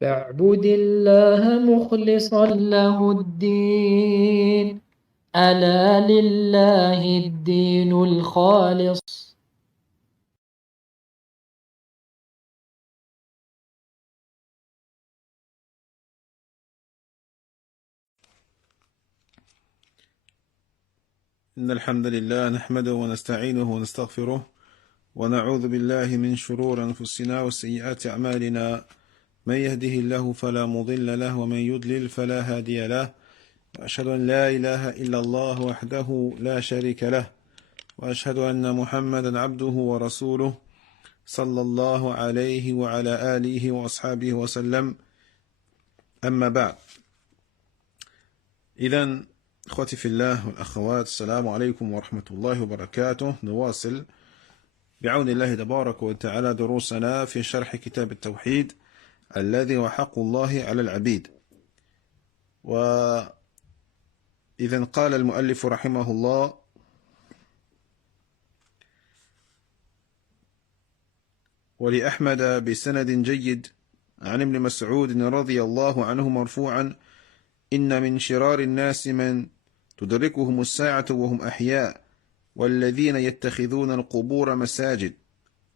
فاعبد الله مخلصا له الدين ألا لله الدين الخالص. إن الحمد لله نحمده ونستعينه ونستغفره ونعوذ بالله من شرور أنفسنا وسيئات أعمالنا. من يهده الله فلا مضل له ومن يضلل فلا هادي له، وأشهد أن لا إله إلا الله وحده لا شريك له، وأشهد أن محمدا عبده ورسوله صلى الله عليه وعلى آله وأصحابه وسلم. أما بعد، إذن أخوتي في الله والأخوات، السلام عليكم ورحمة الله وبركاته. نواصل بعون الله تبارك وتعالى دروسنا في شرح كتاب التوحيد الذي هو حق الله على العبيد. وإذن قال المؤلف رحمه الله: ولأحمد بسند جيد عن ابن مسعود رضي الله عنه مرفوعا: إن من شرار الناس من تدركهم الساعة وهم أحياء، والذين يتخذون القبور مساجد.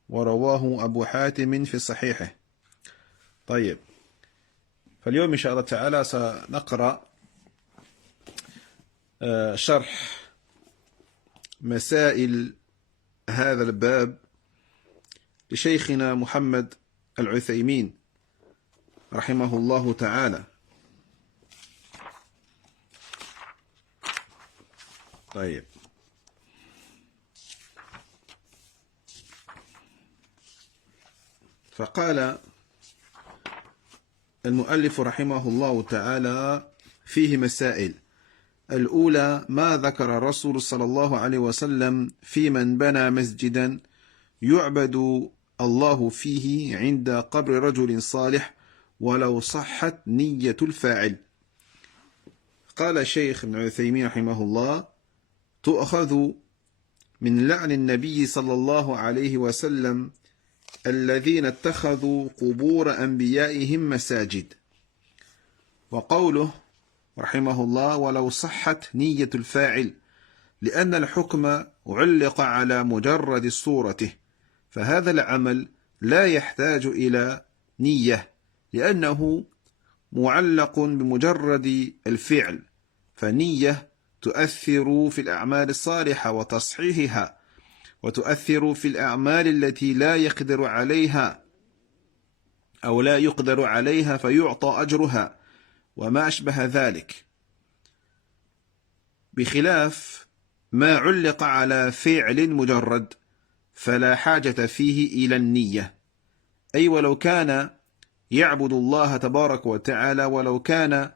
ورواه أبو حاتم في صحيحه. طيب، فاليوم إن شاء الله تعالى سنقرأ شرح مسائل هذا الباب لشيخنا محمد العثيمين رحمه الله تعالى. طيب، فقال المؤلف رحمه الله تعالى: فيه مسائل. الأولى: ما ذكر الرسول صلى الله عليه وسلم في من بنى مسجدا يعبد الله فيه عند قبر رجل صالح ولو صحت نية الفاعل. قال الشيخ ابن عثيمين رحمه الله: تؤخذ من لعن النبي صلى الله عليه وسلم الذين اتخذوا قبور أنبيائهم مساجد. وقوله رحمه الله: ولو صحت نية الفاعل، لأن الحكم علق على مجرد صورته، فهذا العمل لا يحتاج إلى نية لأنه معلق بمجرد الفعل، فنية تؤثر في الأعمال الصالحة وتصحيحها، وتؤثر في الأعمال التي لا يقدر عليها أو لا يقدر عليها فيعطى أجرها وما أشبه ذلك، بخلاف ما علق على فعل مجرد فلا حاجة فيه إلى النية. أي ولو كان يعبد الله تبارك وتعالى، ولو كان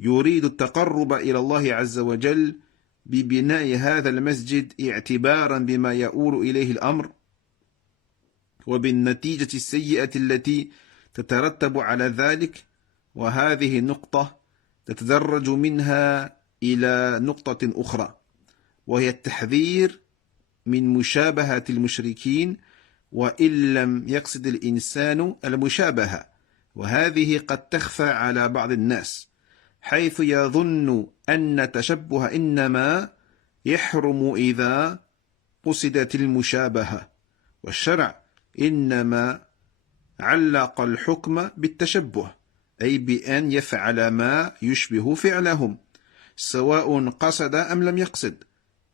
يريد التقرب إلى الله عز وجل ببناء هذا المسجد اعتبارا بما يؤول إليه الأمر وبالنتيجة السيئة التي تترتب على ذلك، وهذه النقطة تتدرج منها إلى نقطة أخرى، وهي التحذير من مشابهة المشركين، وإن لم يقصد الإنسان المشابهة، وهذه قد تخفى على بعض الناس، حيث يظن أن التشبه إنما يحرم إذا قصدت المشابهة، والشرع إنما علق الحكم بالتشبه، أي بأن يفعل ما يشبه فعلهم سواء قصد أم لم يقصد.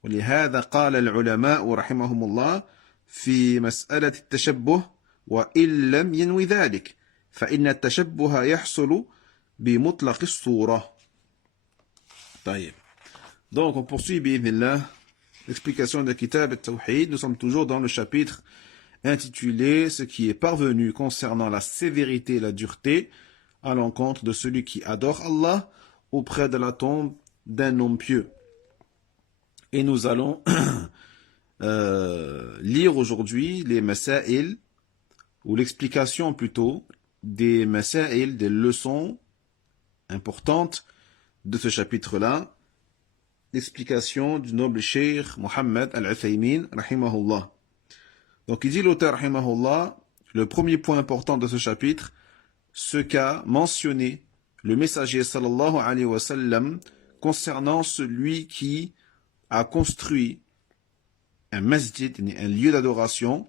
ولهذا قال العلماء رحمهم الله في مسألة التشبه: وإن لم ينوي ذلك، فإن التشبه يحصل بمطلق الصورة. طيب، donc on poursuit بإذن l'explication de Kitab al-Tawhid. Nous sommes toujours dans le chapitre intitulé Ce qui est parvenu concernant la sévérité et la dureté à l'encontre de celui qui adore Allah auprès de la tombe d'un homme pieux. Et nous allons lire aujourd'hui les masail, ou l'explication plutôt des masail, des leçons importantes de ce chapitre-là, l'explication du noble cheikh Mohammed al-Uthaymin rahimahullah. Donc il dit l'auteur rahimahullah, le premier point important de ce chapitre: ce qu'a mentionné le messager sallallahu alayhi wa sallam concernant celui qui a construit un masjid, un lieu d'adoration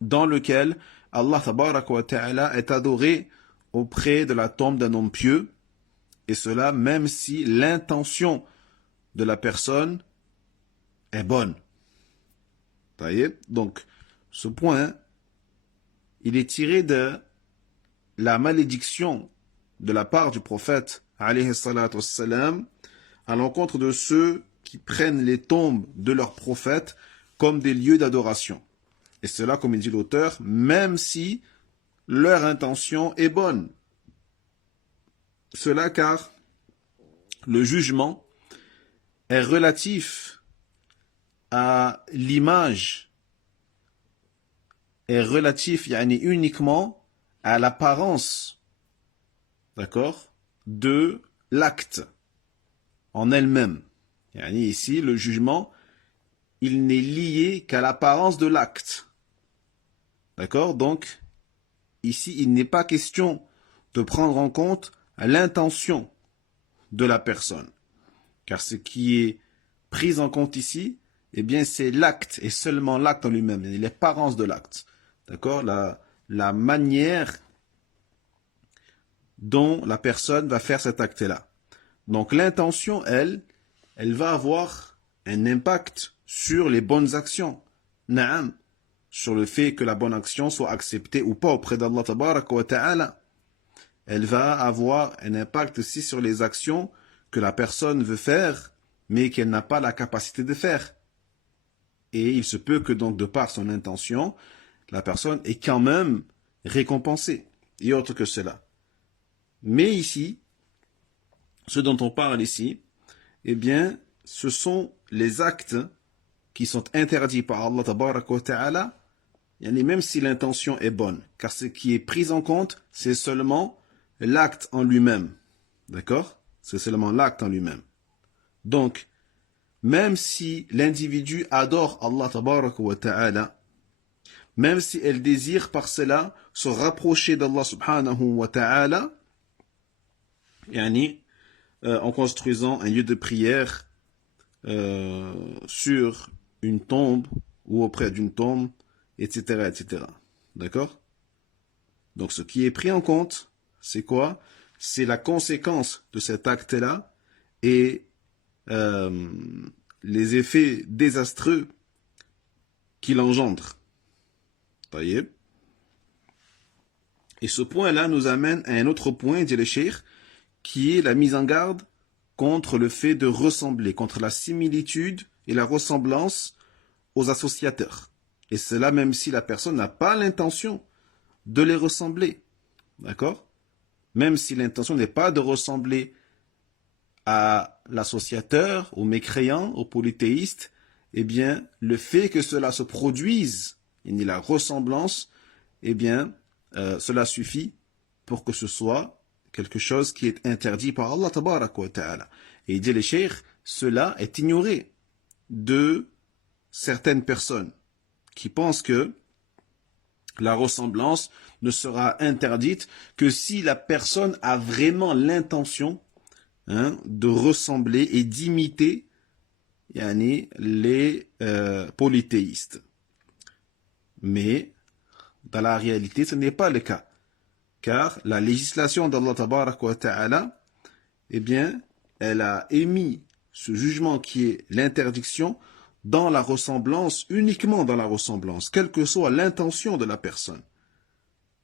dans lequel Allah tabaraka wa ta'ala est adoré auprès de la tombe d'un homme pieux, et cela même si l'intention de la personne est bonne. Donc, ce point, il est tiré de la malédiction de la part du prophète alayhi salatu wassalam à l'encontre de ceux qui prennent les tombes de leurs prophètes comme des lieux d'adoration. Et cela, comme il dit l'auteur, même si leur intention est bonne. Cela car le jugement est relatif à l'image, est relatif uniquement à l'apparence, d'accord, de l'acte en elle-même. Ici, le jugement, il n'est lié qu'à l'apparence de l'acte. D'accord? Donc, ici, il n'est pas question de prendre en compte l'intention de la personne. Car ce qui est pris en compte ici, eh bien, c'est l'acte, et seulement l'acte en lui-même, l'apparence de l'acte. D'accord? La manière dont la personne va faire cet acte-là. Donc, l'intention, elle va avoir un impact sur les bonnes actions. Naam, sur le fait que la bonne action soit acceptée ou pas auprès d'Allah tabaraka wa ta'ala. Elle va avoir un impact aussi sur les actions que la personne veut faire, mais qu'elle n'a pas la capacité de faire. Et il se peut que donc, de par son intention, la personne est quand même récompensée, et autre que cela. Mais ici, ce dont on parle ici, eh bien, ce sont les actes qui sont interdits par Allah tabaraka wa ta'ala, même si l'intention est bonne. Car ce qui est pris en compte, c'est seulement l'acte en lui-même. D'accord? C'est seulement l'acte en lui-même. Donc, même si l'individu adore Allah tabaraka wa ta'ala, même si elle désire par cela se rapprocher d'Allah subhanahu wa ta'ala, en construisant un lieu de prière sur une tombe ou auprès d'une tombe, etc., etc. D'accord? Donc ce qui est pris en compte, c'est quoi? C'est la conséquence de cet acte-là et les effets désastreux qu'il engendre. Voyez? Et ce point-là nous amène à un autre point, dit le cheikh, qui est la mise en garde contre le fait de ressembler, contre la similitude et la ressemblance aux associateurs. Et cela même si la personne n'a pas l'intention de les ressembler. D'accord? Même si l'intention n'est pas de ressembler à l'associateur, au mécréant, au polythéiste, eh bien, le fait que cela se produise, la ressemblance, eh bien, cela suffit pour que ce soit quelque chose qui est interdit par Allah tabaraka wa ta'ala. Et il dit le cheikh, cela est ignoré de certaines personnes qui pensent que la ressemblance ne sera interdite que si la personne a vraiment l'intention de ressembler et d'imiter les polythéistes. Mais dans la réalité, ce n'est pas le cas. Car la législation d'Allah tabaraka wa ta'ala, eh bien, elle a émis ce jugement qui est l'interdiction dans la ressemblance, uniquement dans la ressemblance, quelle que soit l'intention de la personne.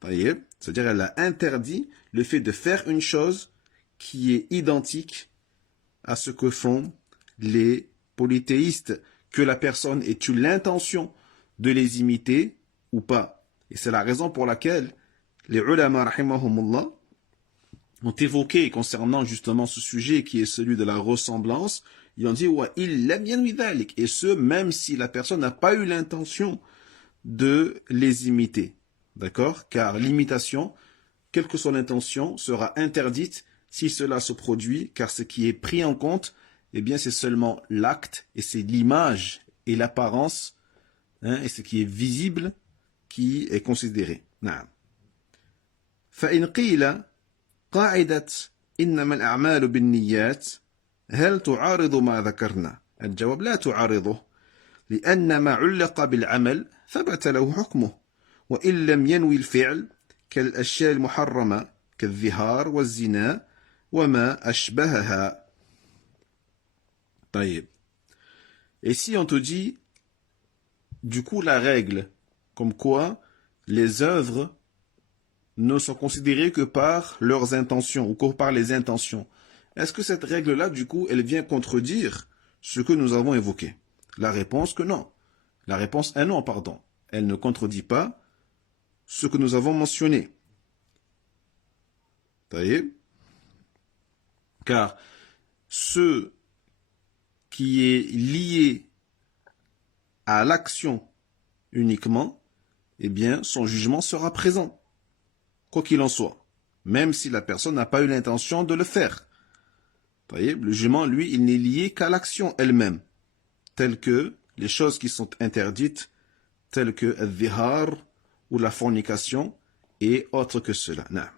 Voyez? C'est-à-dire, elle a interdit le fait de faire une chose qui est identique à ce que font les polythéistes, que la personne ait eu l'intention de les imiter ou pas. Et c'est la raison pour laquelle les ulama, rahimahumullah, ont évoqué concernant justement ce sujet qui est celui de la ressemblance, ils ont dit et ce même si la personne n'a pas eu l'intention de les imiter. D'accord? Car l'imitation, quelle que soit l'intention, sera interdite si cela se produit, car ce qui est pris en compte, eh bien c'est seulement l'acte et c'est l'image et et ce qui est visible qui est considéré. Naam. فإن قيل قاعدة إنما الأعمال بالنيات هل تعارض ما ذكرنا؟ الجواب لا تعارضه، لأن ما علق بالعمل ثبت له حكمه، وإن لم ينوي الفعل كالأشياء المحرمة كالظهار والزنا وما أشبهها. طيب. Et si on te dit, du coup, la règle, comme quoi les œuvres ne sont considérées que par leurs intentions ou que par les intentions, est-ce que cette règle-là, du coup, elle vient contredire ce que nous avons évoqué? La réponse que non. La réponse est non, pardon. Elle ne contredit pas ce que nous avons mentionné. Vous voyez? Car ce qui est lié à l'action uniquement, eh bien, son jugement sera présent, quoi qu'il en soit, même si la personne n'a pas eu l'intention de le faire. Vous voyez, le jugement, lui, il n'est lié qu'à l'action elle-même, telles que les choses qui sont interdites, telles que al-dhihar ou la fornication et autres que cela. نعم.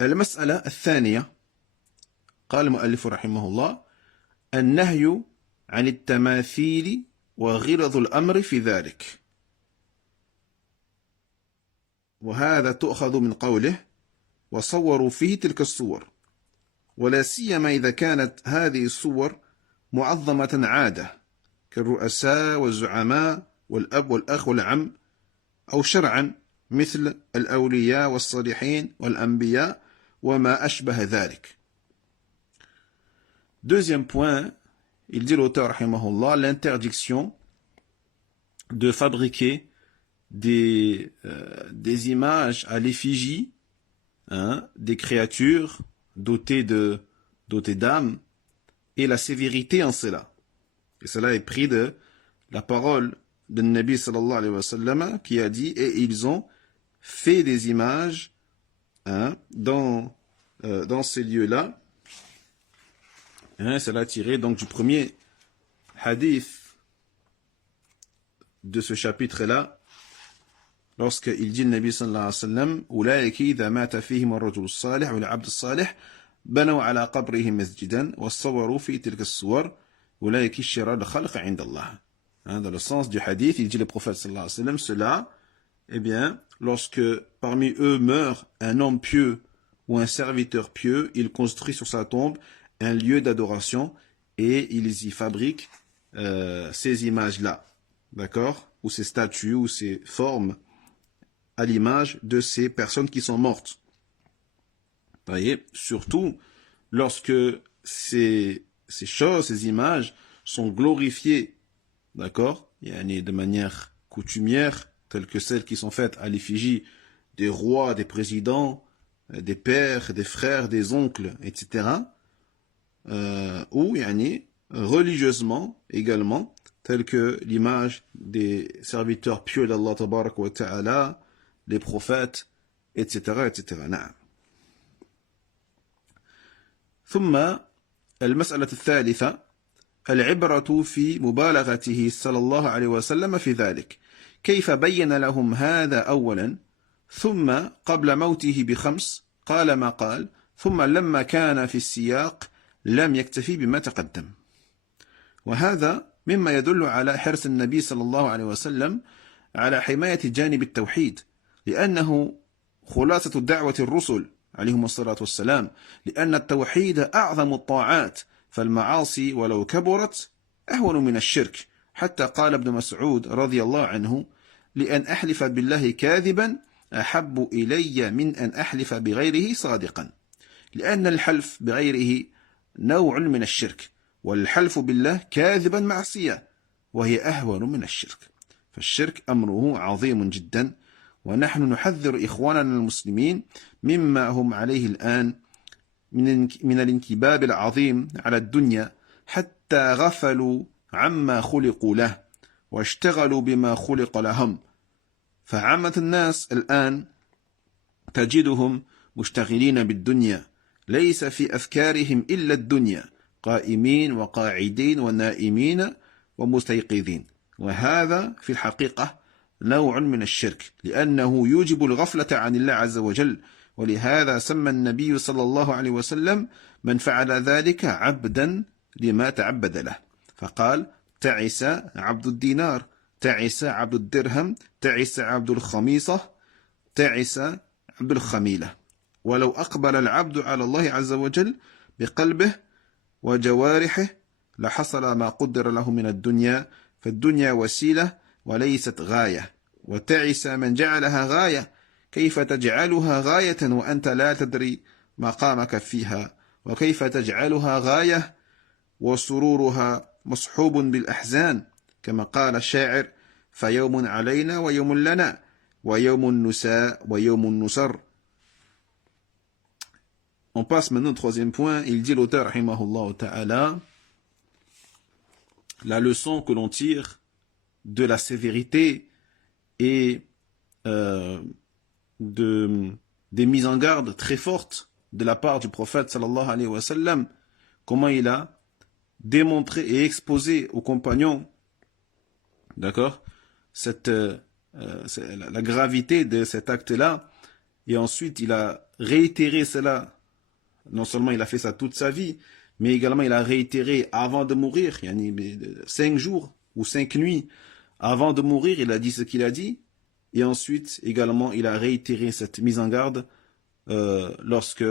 المسألة الثانية قال المؤلف رحمه الله النهي عن التماثيل وغلظ الأمر في ذلك، وهذا تؤخذ من قوله وصوروا فيه تلك الصور، ولا سيما إذا كانت هذه الصور معظمة عادة كالرؤساء والزعماء والأب والأخ والعم، أو شرعا مثل الأولياء والصالحين والأنبياء وما أشبه ذلك. Deuxième point, il dit l'auteur rahimahullah, l'interdiction de fabriquer des images à l'effigie, des créatures dotées d'âme, et la sévérité en cela. Et cela est pris de la parole de Nabi sallallahu alayhi wa sallam qui a dit, et ils ont fait des images dans ces lieux-là. Cela est tiré donc du premier hadith de ce chapitre-là, lorsqu'il dit le Nabi sallallahu alayhi wa sallam, أولئك إذا مات فيهم الرجل الصالح والعبد الصالح بنوا على قبره مسجدا وصوروا في تلك الصور أولئك شرار الخلق عند الله. Dans le sens du hadith, il dit le prophète sallallahu alayhi wa sallam, cela, eh bien, lorsque parmi eux meurt un homme pieux ou un serviteur pieux, il construit sur sa tombe un lieu d'adoration et ils y fabriquent ces images-là, d'accord, ou ces statues ou ces formes à l'image de ces personnes qui sont mortes. Vous voyez, surtout lorsque ces choses, ces images sont glorifiées, d'accord, de manière coutumière, telles que celles qui sont faites à l'effigie des rois, des présidents, des pères, des frères, des oncles, etc. Ou religieusement également, telles que l'image des serviteurs pieux d'Allah tabarak wa ta'ala, les prophètes, etc. etc. نعم. ثم المسألة الثالثة العبرة في مبالغته صلى الله عليه وسلم في ذلك، كيف بين لهم هذا أولا، ثم قبل موته ب5 قال ما قال، ثم لما كان في السياق لم يكتفي بما تقدم. وهذا مما يدل على حرص النبي صلى الله عليه وسلم على حماية جانب التوحيد، لأنه خلاصة دعوة الرسل عليهم الصلاة والسلام، لأن التوحيد أعظم الطاعات، فالمعاصي ولو كبرت أهون من الشرك، حتى قال ابن مسعود رضي الله عنه لأن أحلف بالله كاذبا أحب إلي من أن أحلف بغيره صادقا، لأن الحلف بغيره نوع من الشرك، والحلف بالله كاذبا معصية وهي أهون من الشرك. فالشرك أمره عظيم جدا، ونحن نحذر إخواننا المسلمين مما هم عليه الآن من الانكباب العظيم على الدنيا، حتى غفلوا عما خلقوا له واشتغلوا بما خلق لهم. فعامة الناس الآن تجدهم مشتغلين بالدنيا، ليس في أفكارهم إلا الدنيا، قائمين وقاعدين ونائمين ومستيقظين، وهذا في الحقيقة نوع من الشرك لأنه يوجب الغفلة عن الله عز وجل ولهذا سمى النبي صلى الله عليه وسلم من فعل ذلك عبدا لما تعبد له فقال تعس عبد الدينار تعس عبد الدرهم تعس عبد الخميصة تعس عبد الخميلة ولو أقبل العبد على الله عز وجل بقلبه وجوارحه لحصل ما قدر له من الدنيا فالدنيا وسيلة وليست غاية وتعس من جعلها غاية كيف تجعلها غاية وأنت لا تدري مقامك فيها وكيف تجعلها غاية وسرورها مصحوب بالأحزان كما قال الشاعر فيوم علينا ويوم لنا ويوم النساء ويوم النسر. On passe maintenant au troisième point. Il dit l'auteur, rahimahullah ta'ala, la leçon que l'on tire de la sévérité et des mises en garde très fortes de la part du prophète sallallahu alayhi wa sallam, comment il a démontré et exposé aux compagnons, d'accord, la gravité de cet acte-là, et ensuite il a réitéré cela. Non seulement il a fait ça toute sa vie, mais également il a réitéré avant de mourir, 5 jours ou 5 nuits avant de mourir, il a dit ce qu'il a dit, et ensuite également il a réitéré cette mise en garde lorsque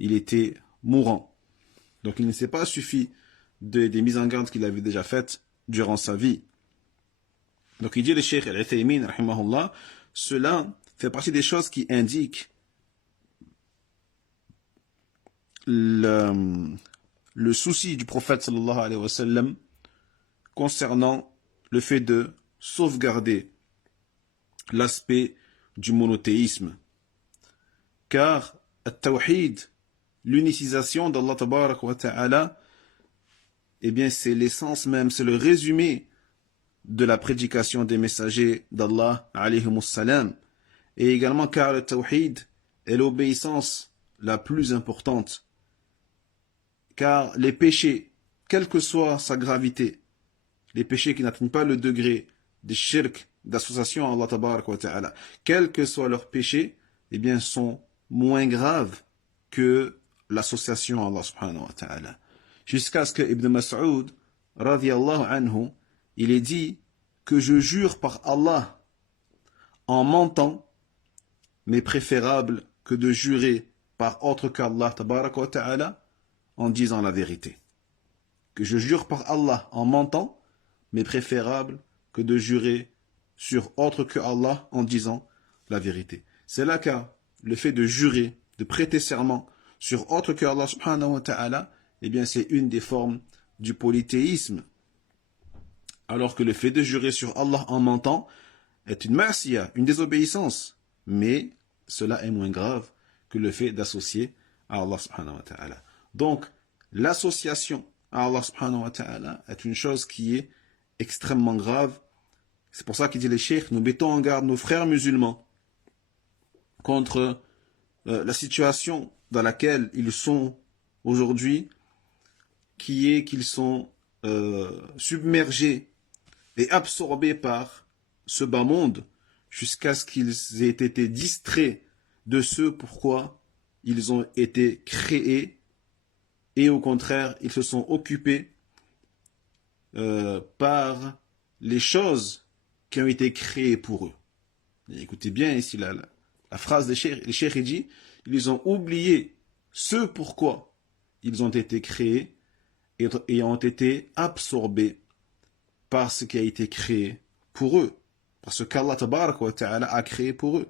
il était mourant. Donc il ne s'est pas suffi des mises en garde qu'il avait déjà faites durant sa vie. Donc il dit le Cheikh Al-Uthaymin, rahimahullah, cela fait partie des choses qui indiquent le souci du prophète sallallahu alayhi wa sallam concernant le fait de sauvegarder l'aspect du monothéisme. Car at-tawhid, l'unicisation d'Allah tabarak wa ta'ala, eh bien c'est l'essence même, c'est le résumé de la prédication des messagers d'Allah alayhimus salam. Et également car le tawhid est l'obéissance la plus importante. Car les péchés, quelle que soit sa gravité, les péchés qui n'atteignent pas le degré de shirk, d'association à Allah tabarak wa ta'ala, quels que soient leurs péchés, eh bien, sont moins graves que l'association à Allah subhanahu wa ta'ala. Jusqu'à ce que Ibn Mas'ud, radiyallahu anhu, il ait dit que je jure par Allah en mentant, mais préférable que de jurer par autre qu'Allah tabarak wa ta'ala en disant la vérité. Que je jure par Allah en mentant, mais préférable que de jurer sur autre que Allah en disant la vérité. C'est là car le fait de jurer, de prêter serment sur autre que Allah subhanahu wa ta'ala, eh bien c'est une des formes du polythéisme. Alors que le fait de jurer sur Allah en mentant est une ma'siya, une désobéissance. Mais cela est moins grave que le fait d'associer à Allah subhanahu wa ta'ala. Donc, l'association à Allah subhanahu wa ta'ala est une chose qui est extrêmement grave. C'est pour ça qu'il dit les cheikhs, nous mettons en garde nos frères musulmans contre la situation dans laquelle ils sont aujourd'hui, qui est qu'ils sont submergés et absorbés par ce bas monde jusqu'à ce qu'ils aient été distraits de ce pourquoi ils ont été créés. Et au contraire, ils se sont occupés par les choses qui ont été créées pour eux. Et écoutez bien ici la phrase des cheikhs. Les cheikhs dit, ils ont oublié ce pourquoi ils ont été créés et ont été absorbés par ce qui a été créé pour eux. Par ce qu'Allah tabarak wa ta'ala a créé pour eux.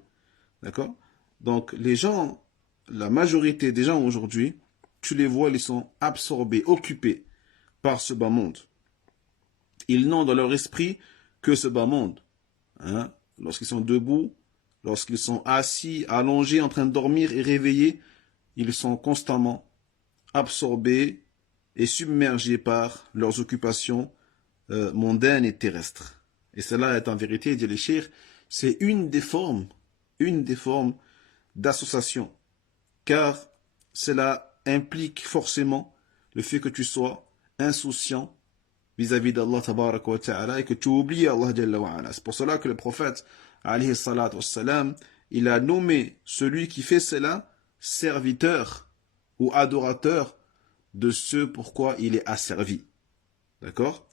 D'accord? Donc les gens, la majorité des gens aujourd'hui, tu les vois, ils sont absorbés, occupés par ce bas monde. Ils n'ont dans leur esprit que ce bas monde. Hein? Lorsqu'ils sont debout, lorsqu'ils sont assis, allongés, en train de dormir et réveillés, ils sont constamment absorbés et submergés par leurs occupations mondaines et terrestres. Et cela est en vérité, dit les cheikhs, c'est une des formes d'association. Car cela implique forcément le fait que tu sois insouciant vis-à-vis d'Allah tabarak wa ta'ala et que tu oublies Allah jalla wa ala. C'est pour cela que le prophète, alayhi salatu wassalam, il a nommé celui qui fait cela serviteur ou adorateur de ce pourquoi il est asservi. D'accord?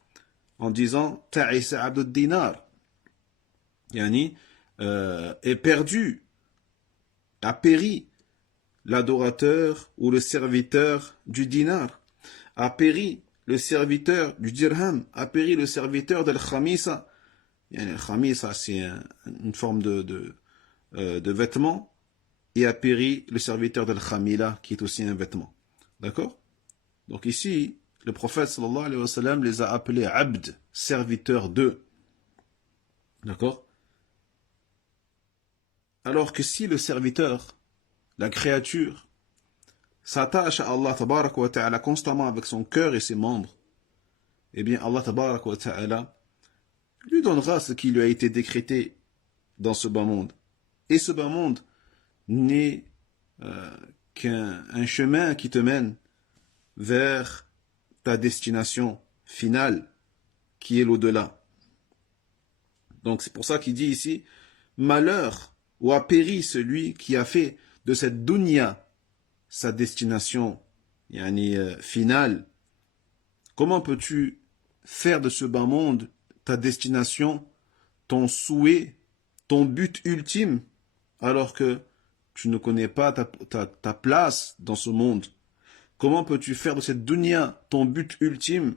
En disant Ta'isa abdud dinar, yani, est perdu, a péri l'adorateur ou le serviteur du dinar, a péri le serviteur du dirham, a péri le serviteur de l'khamisa. Yani, le khamisa, c'est une forme de vêtement, et a péri le serviteur de l'khamila, qui est aussi un vêtement. D'accord? Donc ici, le prophète sallallahu alayhi wa sallam les a appelés abd, serviteurs d'eux. D'accord? Alors que si le serviteur, la créature, s'attache à Allah tabarak wa ta'ala constamment avec son cœur et ses membres, eh bien Allah tabarak wa ta'ala lui donnera ce qui lui a été décrété dans ce bas monde. Et ce bas monde n'est qu'un chemin qui te mène vers ta destination finale, qui est l'au-delà. Donc c'est pour ça qu'il dit ici, malheur ou a péri celui qui a fait de cette dunya sa destination finale. Comment peux-tu faire de ce bas monde ta destination, ton souhait, ton but ultime, alors que tu ne connais pas ta place dans ce monde? Comment peux-tu faire de cette dunya ton but ultime,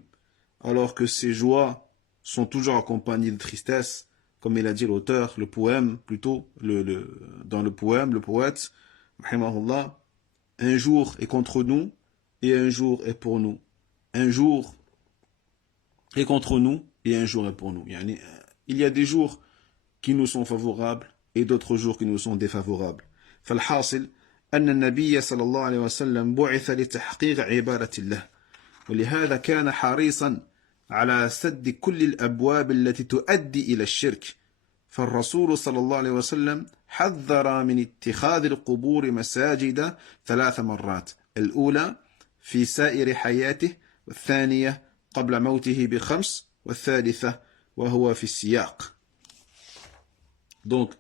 alors que ces joies sont toujours accompagnées de tristesse? Comme il a dit l'auteur, le poème, plutôt, dans le poème, le poète, rahimahullah, un jour est contre nous et un jour est pour nous. Un jour est contre nous et un jour est pour nous. Il y a des jours qui nous sont favorables et d'autres jours qui nous sont défavorables. فالحاصل أن النبي صلى الله عليه وسلم بعث لتحقيق عبادة الله ولهذا كان حريصا على سد كل الأبواب التي تؤدي إلى الشرك فالرسول صلى الله عليه وسلم حذر من اتخاذ القبور مساجد 3 مرات الأولى في سائر حياته والثانية قبل موته ب5 والثالثة وهو في السياق. Donc,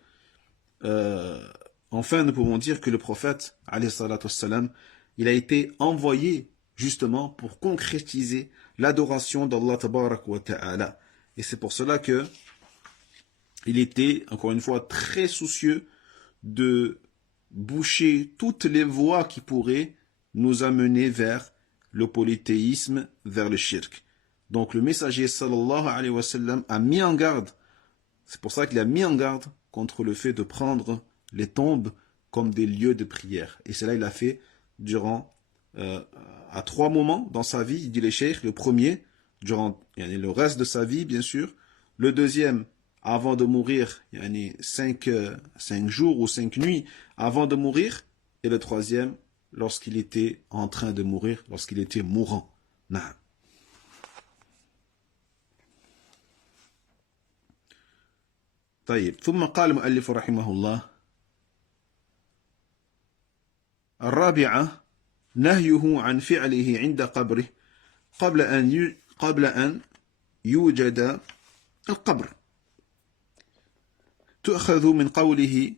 enfin, nous pouvons dire que le prophète, alayhi salatu wassalam, il a été envoyé justement pour concrétiser l'adoration d'Allah tabarak wa ta'ala. Et c'est pour cela que il était, encore une fois, très soucieux de boucher toutes les voies qui pourraient nous amener vers le polythéisme, vers le shirk. Donc le messager sallallahu alayhi wa sallam a mis en garde, c'est pour ça qu'il a mis en garde contre le fait de prendre les tombes comme des lieux de prière. Et cela il a fait durant à 3 moments dans sa vie, il dit les cheikhs. Le premier, durant le reste de sa vie bien sûr. Le deuxième, avant de mourir, 5 jours ou 5 nuits avant de mourir. Et le troisième, lorsqu'il était en train de mourir, lorsqu'il était mourant. Naam. طيب ثم قال المؤلف رحمه الله الرابعة نهيه عن فعله عند قبره قبل أن يوجد القبر تؤخذ من قوله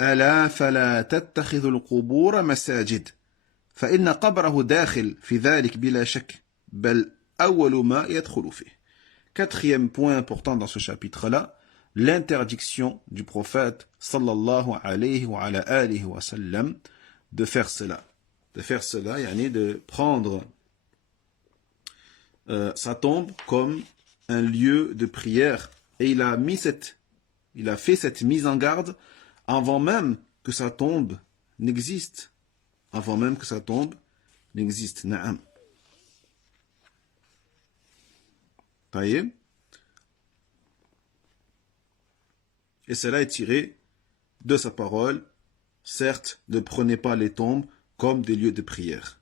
ألا فلا تتخذ القبور مساجد فإن قبره داخل في ذلك بلا شك بل أول ما يدخل فيه. Quatrième point important dans ce chapitre-là, l'interdiction du prophète sallallahu alayhi wa ala alihi wa sallam de faire cela. De faire cela, de prendre sa tombe comme un lieu de prière. Et il a fait cette mise en garde avant même que sa tombe n'existe. Avant même que sa tombe n'existe. Na'am. Taïeb. Et cela est tiré de sa parole. Certes, ne prenez pas les tombes comme des lieux de prière.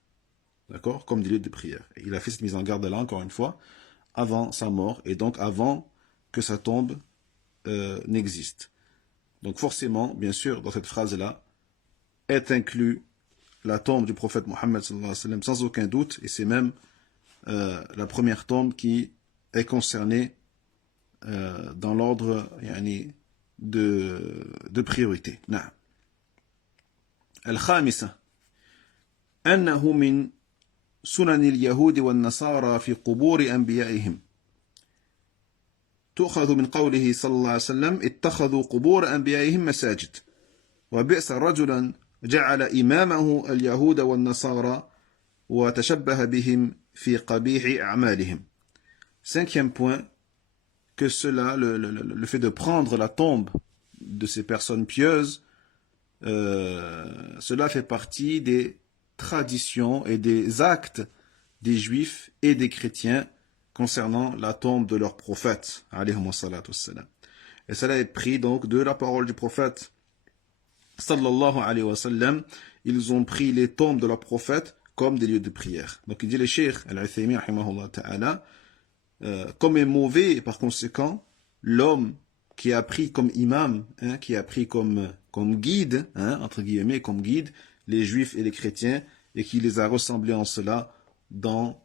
D'accord? Comme des lieux de prière. Et il a fait cette mise en garde là, encore une fois, avant sa mort, et donc avant que sa tombe n'existe. Donc forcément, bien sûr, dans cette phrase-là, est inclus la tombe du prophète Mohammed sallallahu alayhi wa sallam, sans aucun doute, et c'est même la première tombe qui est concernée dans l'ordre de priorité. نعم. الخامسة أنه من سنن اليهود والنصارى في قبور أنبيائهم تؤخذ من قوله صلى الله عليه وسلم اتخذوا قبور أنبيائهم مساجد وبئس رجلا جعل إمامه اليهود والنصارى وتشبه بهم في قبيح أعمالهم. Cinquième point, que cela, le fait de prendre la tombe de ces personnes pieuses, cela fait partie des traditions et des actes des juifs et des chrétiens concernant la tombe de leur prophète, alayhi salatu wassalam. Et cela est pris donc de la parole du prophète, sallallahu alayhi wa sallam. Ils ont pris les tombes de leur prophète comme des lieux de prière. Donc il dit le cheikh al-Uthaymin, rahimahullah ta'ala, comme est mauvais, par conséquent, l'homme qui a pris comme imam, qui a pris comme guide, entre guillemets, comme guide, les juifs et les chrétiens, et qui les a ressemblés en cela dans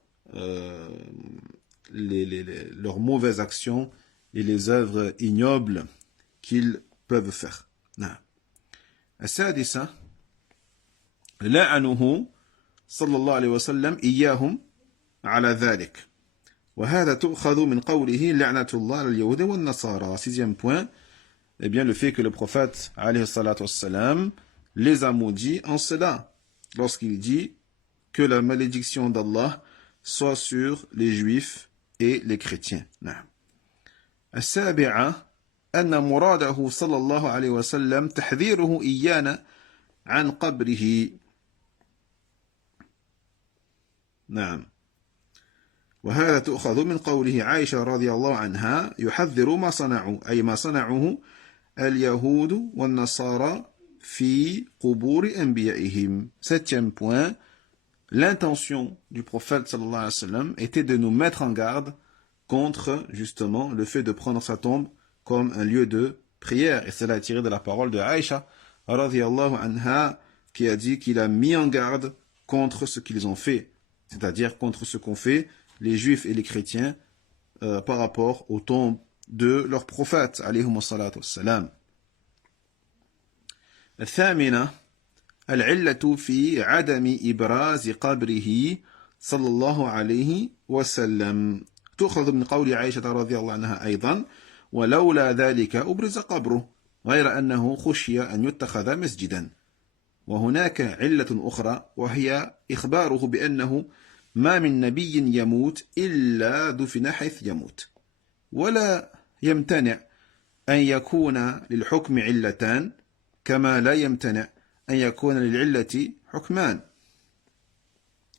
leurs mauvaises actions et les œuvres ignobles qu'ils peuvent faire. السادسة لعنه صلى الله عليه وسلم إياهم على ذلك وهذا تؤخذ من قوله لعنة الله على اليهود والنصارى. Sixième point, eh bien le fait que le prophète alayhi salatu wassalam les a maudits en cela, lorsqu'il dit que la malédiction d'Allah soit sur les juifs et les chrétiens. السابعة أن مراده صلى الله عليه وسلم تحذيره إيانا عن قبره. نعم. وهذا تؤخذ من قوله عائشة رضي الله عنها يحذر ما صنعوا، أي ما صنعه اليهود والنصارى في قبور أنبيائهم. Septième point, l'intention du prophète sallallahu alayhi wa sallam était de nous mettre en garde contre justement le fait de prendre sa tombe comme un lieu de prière. Et cela est tiré de la parole de Aïcha radhiyallahu anha, qui a dit qu'il a mis en garde contre ce qu'ils ont fait, c'est-à-dire contre ce qu'ont fait les juifs et les chrétiens par rapport aux tombes de leurs prophètes alayhimus salatu wassalam. الثامنة العلة في عدم إبراز قبره صلى الله عليه وسلم تؤخذ من قول عائشة رضي الله عنها أيضا ولولا ذلك أبرز قبره غير أنه خشي أن يتخذ مسجدا. وهناك علة أخرى وهي إخباره بأنه ما من نبي يموت إلا دفن حيث يموت ولا يمتنع أن يكون للحكم علتان كما لا يمتنع أن يكون للعلة حكمان.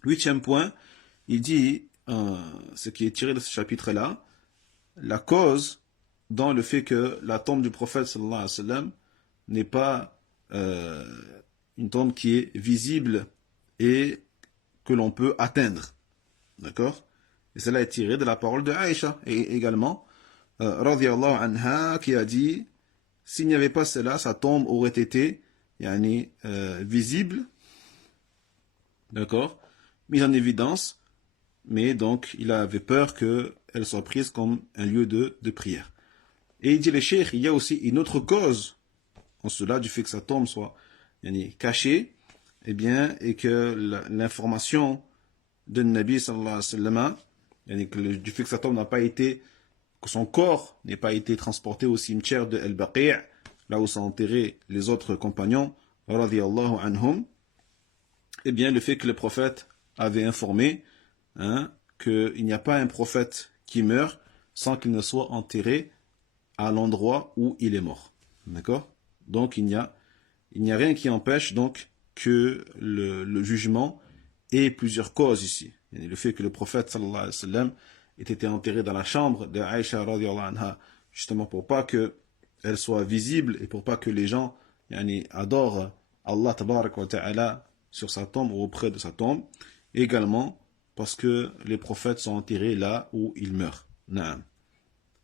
Huitième point, il dit ce qui est tiré de ce chapitre-là, la cause dans le fait que la tombe du prophète sallallahu alayhi wa sallam n'est pas une tombe qui est visible et que l'on peut atteindre. D'accord? Et cela est tiré de la parole de Aïcha, et également, radhiyallahu anha, qui a dit, s'il n'y avait pas cela, sa tombe aurait été visible, d'accord, mise en évidence, mais donc il avait peur qu'elle soit prise comme un lieu de prière. Et il dit le cheikh, il y a aussi une autre cause en cela, du fait que sa tombe soit cachée, eh bien, et que l'information de Nabi sallallahu alayhi wa sallam, du fait que sa tombe n'a pas été, que son corps n'ait pas été transporté au cimetière de El-Baqi', là où sont enterrés les autres compagnons, radiyallahu anhum, eh bien, le fait que le prophète avait informé qu'il n'y a pas un prophète qui meurt sans qu'il ne soit enterré à l'endroit où il est mort. D'accord? Donc, il n'y a rien qui empêche donc que le jugement ait plusieurs causes ici. Le fait que le prophète sallallahu alayhi wa sallam ait été enterré dans la chambre de Aïcha radiyallahu anha, justement pour pas qu'elle soit visible et pour pas que les gens adorent Allah tabarak wa ta'ala sur sa tombe ou auprès de sa tombe. Également parce que les prophètes sont enterrés là où ils meurent.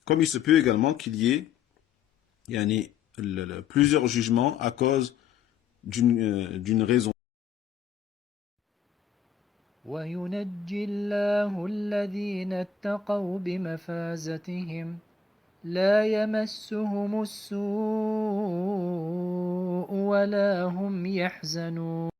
Comme il se peut également qu'il y ait plusieurs jugements à cause d'une raison. وينجي الله الذين اتقوا بمفازتهم لا يمسهم السوء ولا هم يحزنون